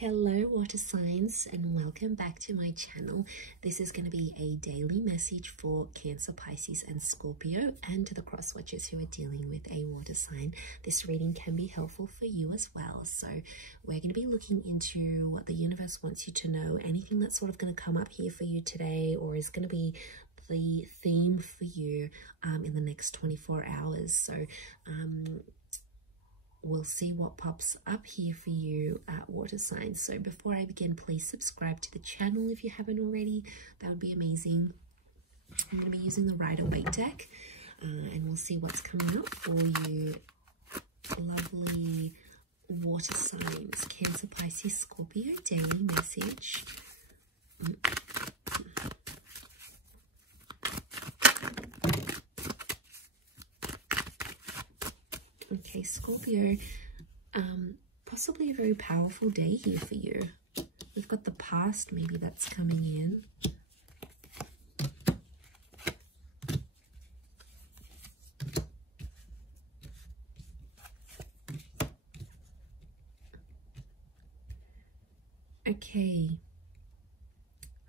Hello water signs, and welcome back to my channel. This is going to be a daily message for Cancer, Pisces and Scorpio, and to the cross watchers who are dealing with a water sign. This reading can be helpful for you as well. So we're going to be looking into what the universe wants you to know, anything that's sort of going to come up here for you today, or is going to be the theme for you in the next 24 hours. So we'll see what pops up here for you, water signs. So before I begin, please subscribe to the channel if you haven't already. That would be amazing. I'm going to be using the Rider-Waite deck, and we'll see what's coming up for you. Lovely water signs, Cancer, Pisces, Scorpio, daily message. Okay, Scorpio, possibly a very powerful day here for you. We've got the past maybe that's coming in. Okay.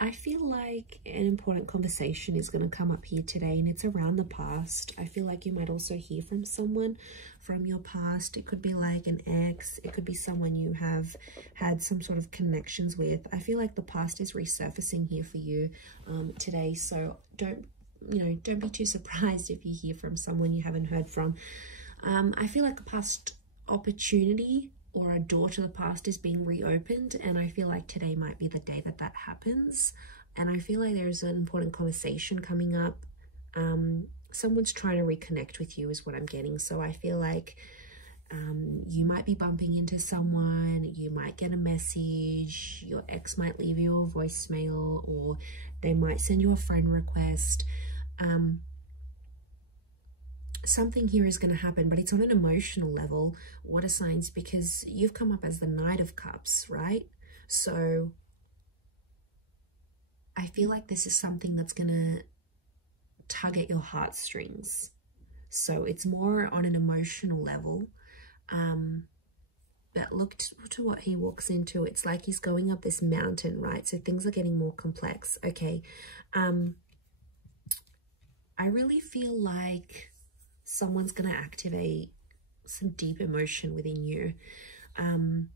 I feel like an important conversation is going to come up here today, and it's around the past. I feel like you might also hear from someone from your past. It could be like an ex. It could be someone you have had some sort of connections with. I feel like the past is resurfacing here for you today. So don't be too surprised if you hear from someone you haven't heard from. I feel like a past opportunity or a door to the past is being reopened, and I feel like today might be the day that that happens. And I feel like there's an important conversation coming up. Someone's trying to reconnect with you is what I'm getting. So I feel like you might be bumping into someone, you might get a message, your ex might leave you a voicemail, or they might send you a friend request. Something here is going to happen, but it's on an emotional level, water signs, because you've come up as the Knight of Cups, right? So I feel like this is something that's going to tug at your heartstrings. So it's more on an emotional level. But look to what he walks into. It's like he's going up this mountain, right? So things are getting more complex. Okay. I really feel like someone's going to activate some deep emotion within you. And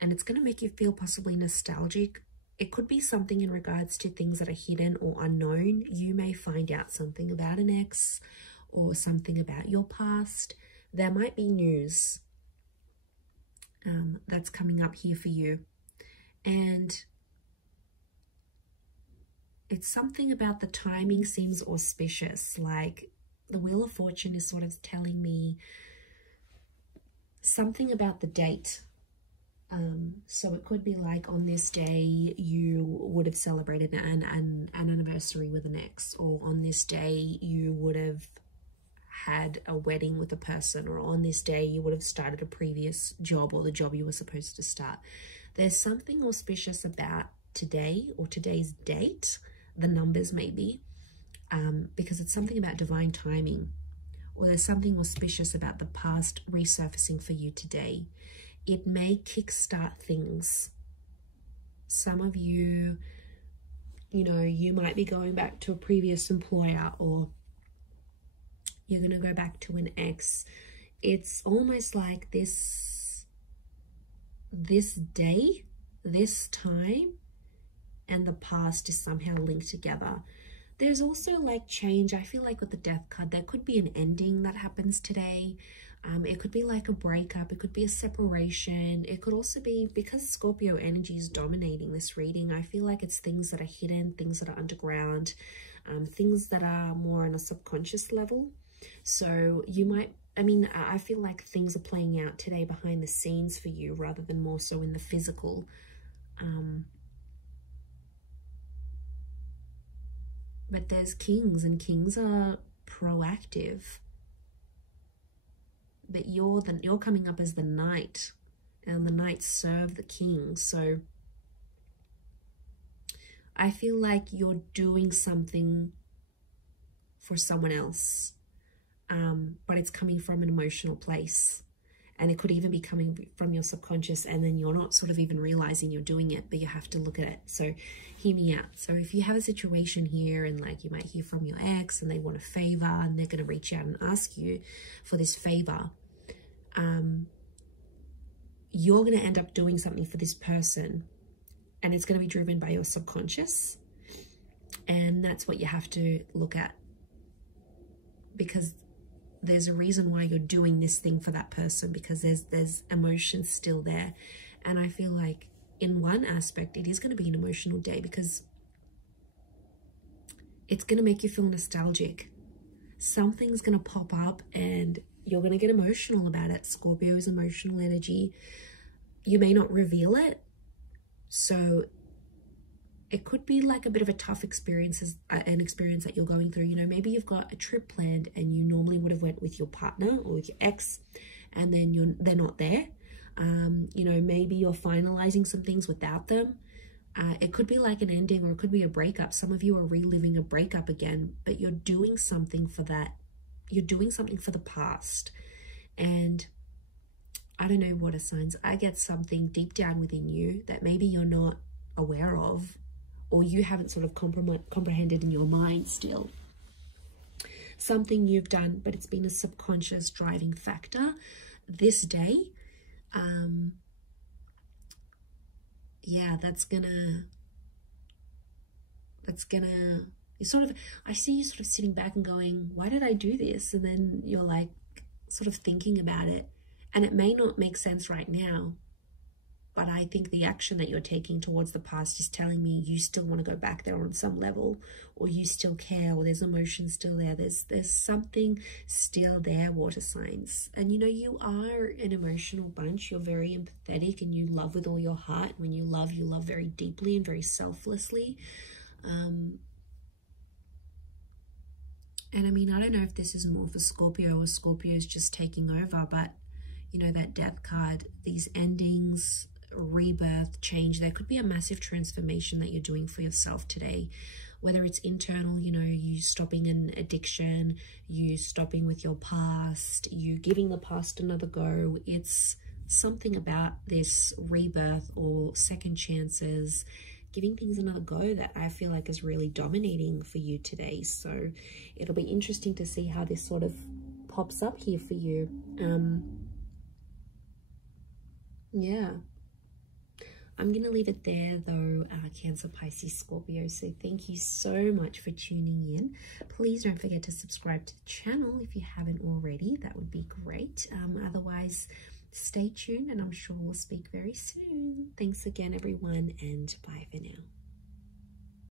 it's going to make you feel possibly nostalgic. It could be something in regards to things that are hidden or unknown. You may find out something about an ex or something about your past. There might be news that's coming up here for you. And it's something about the timing seems auspicious, like the Wheel of Fortune is sort of telling me something about the date. So it could be like on this day you would have celebrated an anniversary with an ex, or on this day you would have had a wedding with a person, or on this day you would have started a previous job or the job you were supposed to start. There's something auspicious about today or today's date, the numbers maybe. Because it's something about divine timing, or there's something auspicious about the past resurfacing for you today. It may kickstart things. Some of you, you might be going back to a previous employer, or you're going to go back to an ex. It's almost like this day, this time, and the past is somehow linked together. There's also like change. I feel like with the Death card, there could be an ending that happens today. It could be like a breakup. It could be a separation. It could also be, because Scorpio energy is dominating this reading, I feel like it's things that are hidden, things that are underground, things that are more on a subconscious level. So you might, I feel like things are playing out today behind the scenes for you rather than more so in the physical. But there's kings, and kings are proactive. But you're coming up as the knight, and the knights serve the king. So I feel like you're doing something for someone else, but it's coming from an emotional place. And it could even be coming from your subconscious, and then you're not sort of even realizing you're doing it, but you have to look at it. So hear me out. So if you have a situation here, and like you might hear from your ex and they want a favor and they're going to reach out and ask you for this favor, you're going to end up doing something for this person, and it's going to be driven by your subconscious. And that's what you have to look at, because there's a reason why you're doing this thing for that person, because there's emotions still there. And I feel like in one aspect, it is going to be an emotional day, because it's going to make you feel nostalgic. Something's going to pop up and you're going to get emotional about it. Scorpio is emotional energy. You may not reveal it. So it could be like a bit of a tough experience, an experience that you're going through. You know, maybe you've got a trip planned and you normally would have went with your partner or with your ex, and then they're not there. You know, maybe you're finalizing some things without them. It could be like an ending, or it could be a breakup. Some of you are reliving a breakup again, but you're doing something for that. You're doing something for the past. And I don't know, water signs, I get something deep down within you that maybe you're not aware of, or you haven't sort of comprehended in your mind still. Something you've done, but it's been a subconscious driving factor this day. Yeah, that's gonna, you sort of, I see you sort of sitting back and going, why did I do this? And then you're like sort of thinking about it, and it may not make sense right now, but I think the action that you're taking towards the past is telling me you still want to go back there on some level, or you still care, or there's emotion still there. There's something still there, water signs. And you know, you are an emotional bunch. You're very empathetic and you love with all your heart. When you love very deeply and very selflessly. And I mean, I don't know if this is more for Scorpio, or Scorpio is just taking over, but you know, that death card, these endings, rebirth, change, there could be a massive transformation that you're doing for yourself today, whether it's internal, you know, you stopping an addiction, you stopping with your past, you giving the past another go. It's something about this rebirth or second chances, giving things another go, that I feel like is really dominating for you today. So it'll be interesting to see how this sort of pops up here for you. Yeah, I'm going to leave it there though, Cancer, Pisces, Scorpio. So thank you so much for tuning in. Please don't forget to subscribe to the channel if you haven't already. That would be great. Otherwise, stay tuned, and I'm sure we'll speak very soon. Thanks again, everyone, and bye for now.